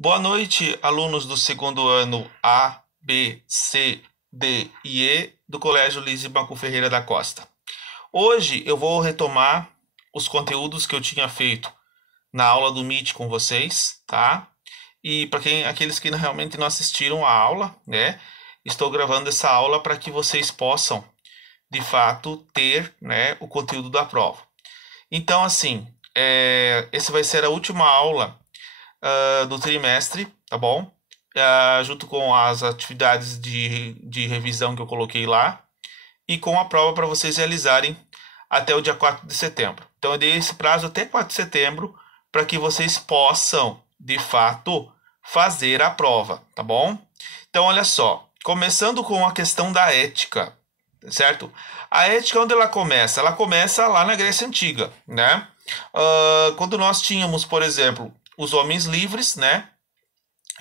Boa noite, alunos do segundo ano A, B, C, D e E do Colégio Lísio Ferreira da Costa. Hoje eu vou retomar os conteúdos que eu tinha feito na aula do Meet com vocês, tá? E para aqueles que realmente não assistiram a aula, né? Estou gravando essa aula para que vocês possam, de fato, ter, né, o conteúdo da prova. Então, assim, essa vai ser a última aula do trimestre, tá bom? Junto com as atividades de revisão que eu coloquei lá e com a prova para vocês realizarem até o dia 4 de setembro. Então, eu dei esse prazo até 4 de setembro para que vocês possam, de fato, fazer a prova, tá bom? Então, olha só, começando com a questão da ética, certo? A ética, onde ela começa? Ela começa lá na Grécia Antiga, né? Quando nós tínhamos, por exemplo, os homens livres, né,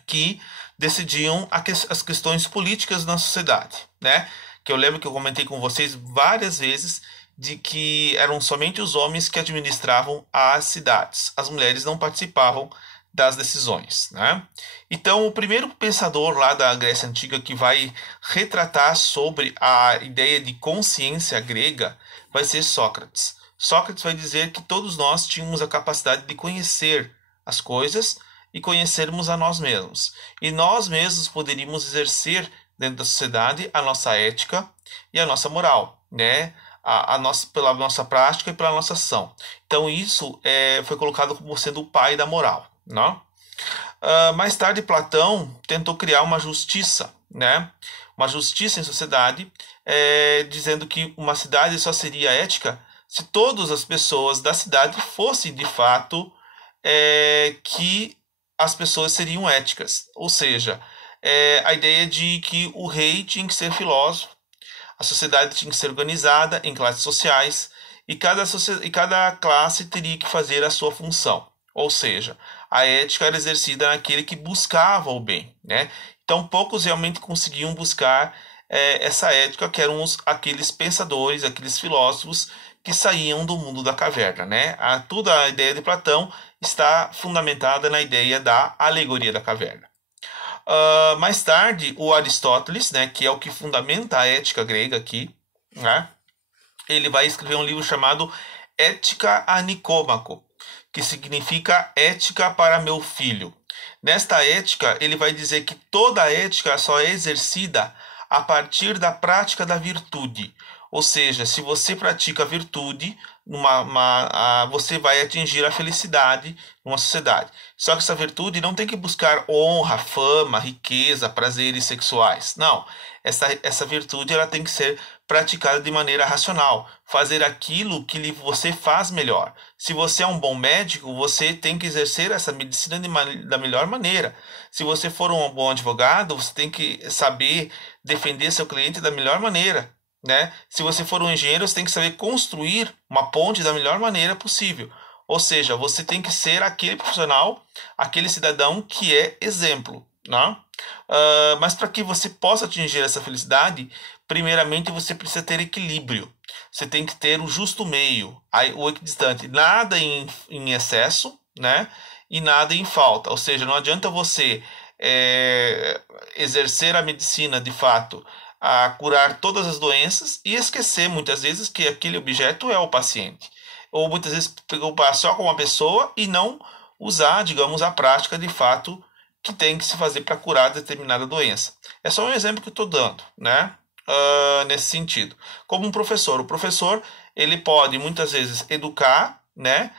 que decidiam as questões políticas na sociedade, né? Que eu lembro que eu comentei com vocês várias vezes de que eram somente os homens que administravam as cidades. As mulheres não participavam das decisões, né? Então, o primeiro pensador lá da Grécia Antiga que vai retratar sobre a ideia de consciência grega vai ser Sócrates. Sócrates vai dizer que todos nós tínhamos a capacidade de conhecer as coisas e conhecermos a nós mesmos. E nós mesmos poderíamos exercer dentro da sociedade a nossa ética e a nossa moral, né? Pela nossa prática e pela nossa ação. Então isso foi colocado como sendo o pai da moral, não? Mais tarde Platão tentou criar uma justiça, né? Uma justiça em sociedade, dizendo que uma cidade só seria ética se todas as pessoas da cidade fossem de fato que as pessoas seriam éticas. Ou seja, a ideia de que o rei tinha que ser filósofo, a sociedade tinha que ser organizada em classes sociais e cada classe teria que fazer a sua função. Ou seja, a ética era exercida naquele que buscava o bem, né? Então, poucos realmente conseguiam buscar essa ética, que eram aqueles pensadores, aqueles filósofos que saíam do mundo da caverna, né? Toda a ideia de Platão está fundamentada na ideia da alegoria da caverna. Mais tarde, o Aristóteles, né, que é o que fundamenta a ética grega aqui, né, ele vai escrever um livro chamado Ética a Nicômaco, que significa ética para meu filho. Nesta ética, ele vai dizer que toda ética só é exercida a partir da prática da virtude. Ou seja, se você pratica a virtude, você vai atingir a felicidade numa sociedade. Só que essa virtude não tem que buscar honra, fama, riqueza, prazeres sexuais. Não. Essa virtude ela tem que ser praticada de maneira racional. Fazer aquilo que você faz melhor. Se você é um bom médico, você tem que exercer essa medicina da melhor maneira. Se você for um bom advogado, você tem que saber defender seu cliente da melhor maneira, né? Se você for um engenheiro, você tem que saber construir uma ponte da melhor maneira possível. Ou seja, você tem que ser aquele profissional, aquele cidadão que é exemplo, né? Mas para que você possa atingir essa felicidade, primeiramente você precisa ter equilíbrio. Você tem que ter o justo meio, o equidistante, nada em excesso, né? E nada em falta. Ou seja, não adianta você exercer a medicina de fato a curar todas as doenças e esquecer muitas vezes que aquele objeto é o paciente. Ou muitas vezes preocupar só com uma pessoa e não usar, digamos, a prática de fato que tem que se fazer para curar determinada doença. É só um exemplo que eu estou dando, né? Nesse sentido. Como um professor. O professor ele pode muitas vezes educar, né?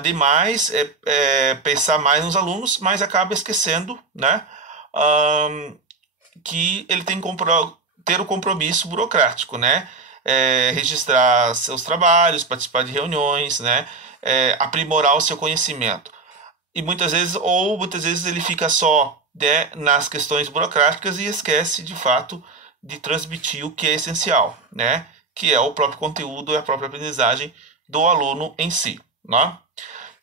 Demais, pensar mais nos alunos, mas acaba esquecendo, né? Que ele tem que ter o compromisso burocrático, né? Registrar seus trabalhos, participar de reuniões, né? Aprimorar o seu conhecimento. E muitas vezes ele fica só, né, nas questões burocráticas e esquece de fato de transmitir o que é essencial, né? Que é o próprio conteúdo e a própria aprendizagem do aluno em si, né?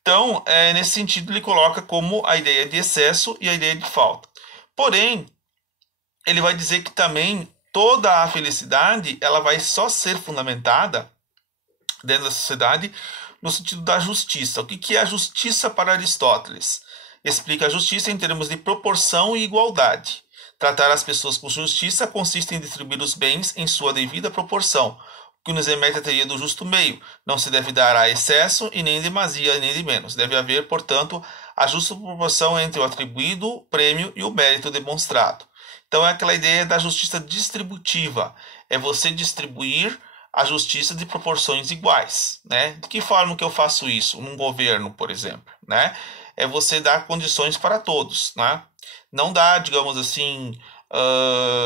Então, nesse sentido, ele coloca como a ideia de excesso e a ideia de falta. Porém, ele vai dizer que também toda a felicidade ela vai só ser fundamentada dentro da sociedade no sentido da justiça. O que é a justiça para Aristóteles? explica a justiça em termos de proporção e igualdade. Tratar as pessoas com justiça consiste em distribuir os bens em sua devida proporção, o que nos remete à teoria do justo meio. Não se deve dar a excesso e nem demasia nem de menos. Deve haver, portanto, a justa proporção entre o atribuído, o prêmio e o mérito demonstrado. Então é aquela ideia da justiça distributiva. É você distribuir a justiça de proporções iguais, né? De que forma que eu faço isso? Num governo, por exemplo, né? É você dar condições para todos, né? Não dar, digamos assim,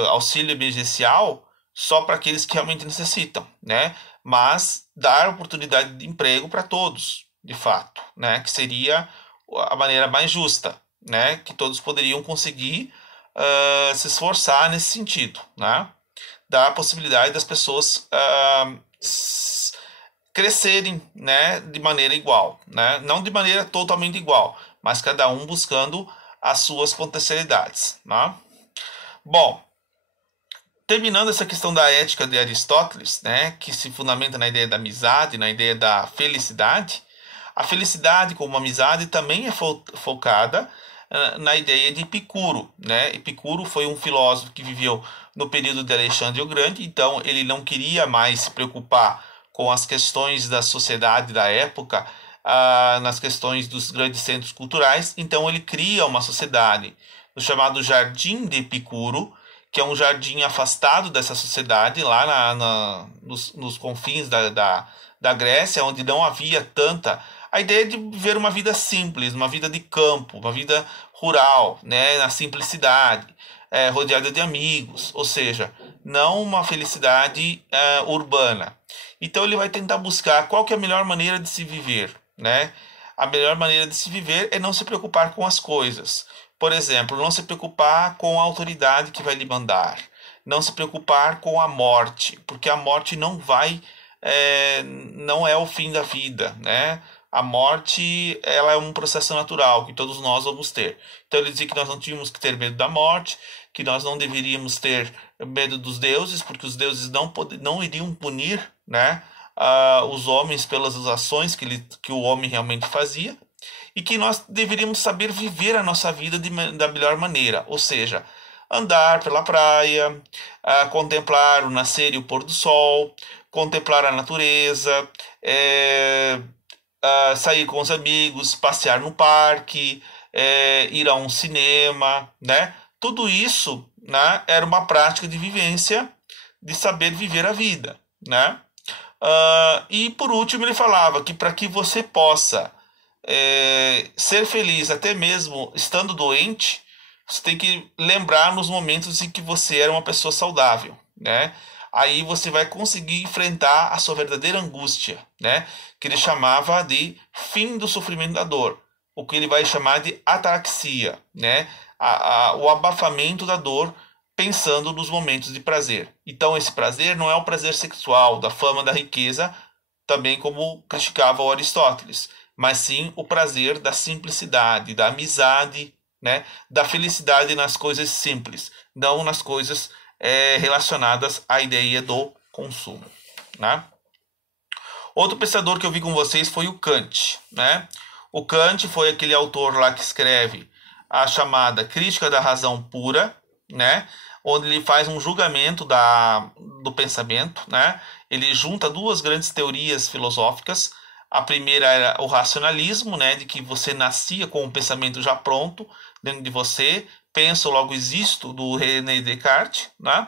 auxílio emergencial só para aqueles que realmente necessitam, né? Mas dar oportunidade de emprego para todos, de fato, né? Que seria a maneira mais justa, né? Que todos poderiam conseguir se esforçar nesse sentido, né? Dar a possibilidade das pessoas crescerem, né, de maneira igual, né? Não de maneira totalmente igual, mas cada um buscando as suas potencialidades, né? Bom, terminando essa questão da ética de Aristóteles, né, que se fundamenta na ideia da amizade, na ideia da felicidade, a felicidade como amizade também é focada na ideia de Epicuro, né? Epicuro foi um filósofo que viveu no período de Alexandre o Grande, então ele não queria mais se preocupar com as questões da sociedade da época, nas questões dos grandes centros culturais, então ele cria uma sociedade, o chamado Jardim de Epicuro, que é um jardim afastado dessa sociedade, lá nos confins da Grécia, onde não havia tanta... A ideia de viver uma vida simples, uma vida de campo, uma vida rural, né, na simplicidade, rodeada de amigos, ou seja, não uma felicidade urbana. Então ele vai tentar buscar qual que é a melhor maneira de se viver, né? A melhor maneira de se viver é não se preocupar com as coisas. Por exemplo, não se preocupar com a autoridade que vai lhe mandar. Não se preocupar com a morte, porque a morte não é o fim da vida, né? A morte, ela é um processo natural que todos nós vamos ter. Então ele dizia que nós não tínhamos que ter medo da morte, que nós não deveríamos ter medo dos deuses, porque os deuses não iriam punir, né, os homens pelas ações que o homem realmente fazia, e que nós deveríamos saber viver a nossa vida da melhor maneira, ou seja, andar pela praia, contemplar o nascer e o pôr do sol, contemplar a natureza, sair com os amigos, passear no parque, ir a um cinema, né? Tudo isso, né, era uma prática de vivência, de saber viver a vida, né? E por último ele falava que para que você possa ser feliz até mesmo estando doente, você tem que lembrar nos momentos em que você era uma pessoa saudável, né? Aí você vai conseguir enfrentar a sua verdadeira angústia, né? Que ele chamava de fim do sofrimento da dor, o que ele vai chamar de ataraxia, né? O abafamento da dor, pensando nos momentos de prazer. Então esse prazer não é o prazer sexual, da fama, da riqueza, também como criticava o Aristóteles, mas sim o prazer da simplicidade, da amizade, né? Da felicidade nas coisas simples, não nas coisas relacionadas à ideia do consumo, né? Outro pensador que eu vi com vocês foi o Kant, né? O Kant foi aquele autor lá que escreve a chamada Crítica da Razão Pura, né? Onde ele faz um julgamento do pensamento, né? Ele junta duas grandes teorias filosóficas. A primeira era o racionalismo, né? De que você nascia com o pensamento já pronto dentro de você, penso, logo existo, do René Descartes, né?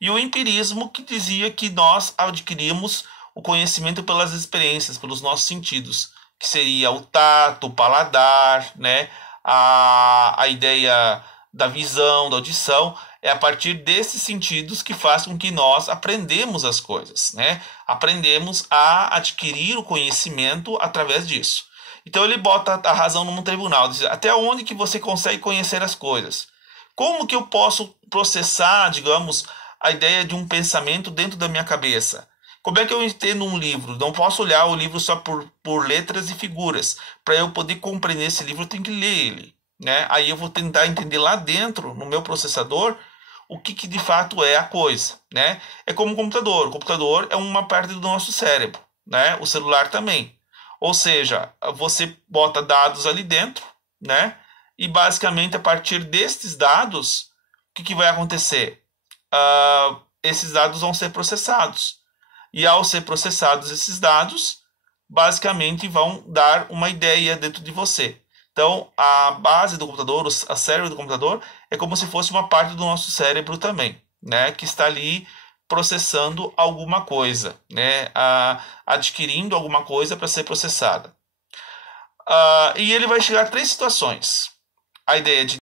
E o empirismo, que dizia que nós adquirimos o conhecimento pelas experiências, pelos nossos sentidos, que seria o tato, o paladar, né? A ideia da visão, da audição, é a partir desses sentidos que faz com que nós aprendemos as coisas, né? Aprendemos a adquirir o conhecimento através disso. Então ele bota a razão num tribunal, diz até onde que você consegue conhecer as coisas. Como que eu posso processar, digamos, a ideia de um pensamento dentro da minha cabeça? Como é que eu entendo um livro? Não posso olhar o livro só por letras e figuras. Para eu poder compreender esse livro, eu tenho que ler ele, né? Aí eu vou tentar entender lá dentro, no meu processador, o que de fato é a coisa, né? É como um computador. O computador é uma parte do nosso cérebro, né? O celular também. Ou seja, você bota dados ali dentro, né? e basicamente a partir destes dados, o que vai acontecer? Esses dados vão ser processados. E ao ser processados esses dados, basicamente vão dar uma ideia dentro de você. Então, a base do computador, a cérebro do computador, é como se fosse uma parte do nosso cérebro também, né? Que está ali processando alguma coisa, né? Adquirindo alguma coisa para ser processada. E ele vai chegar a três situações. A ideia de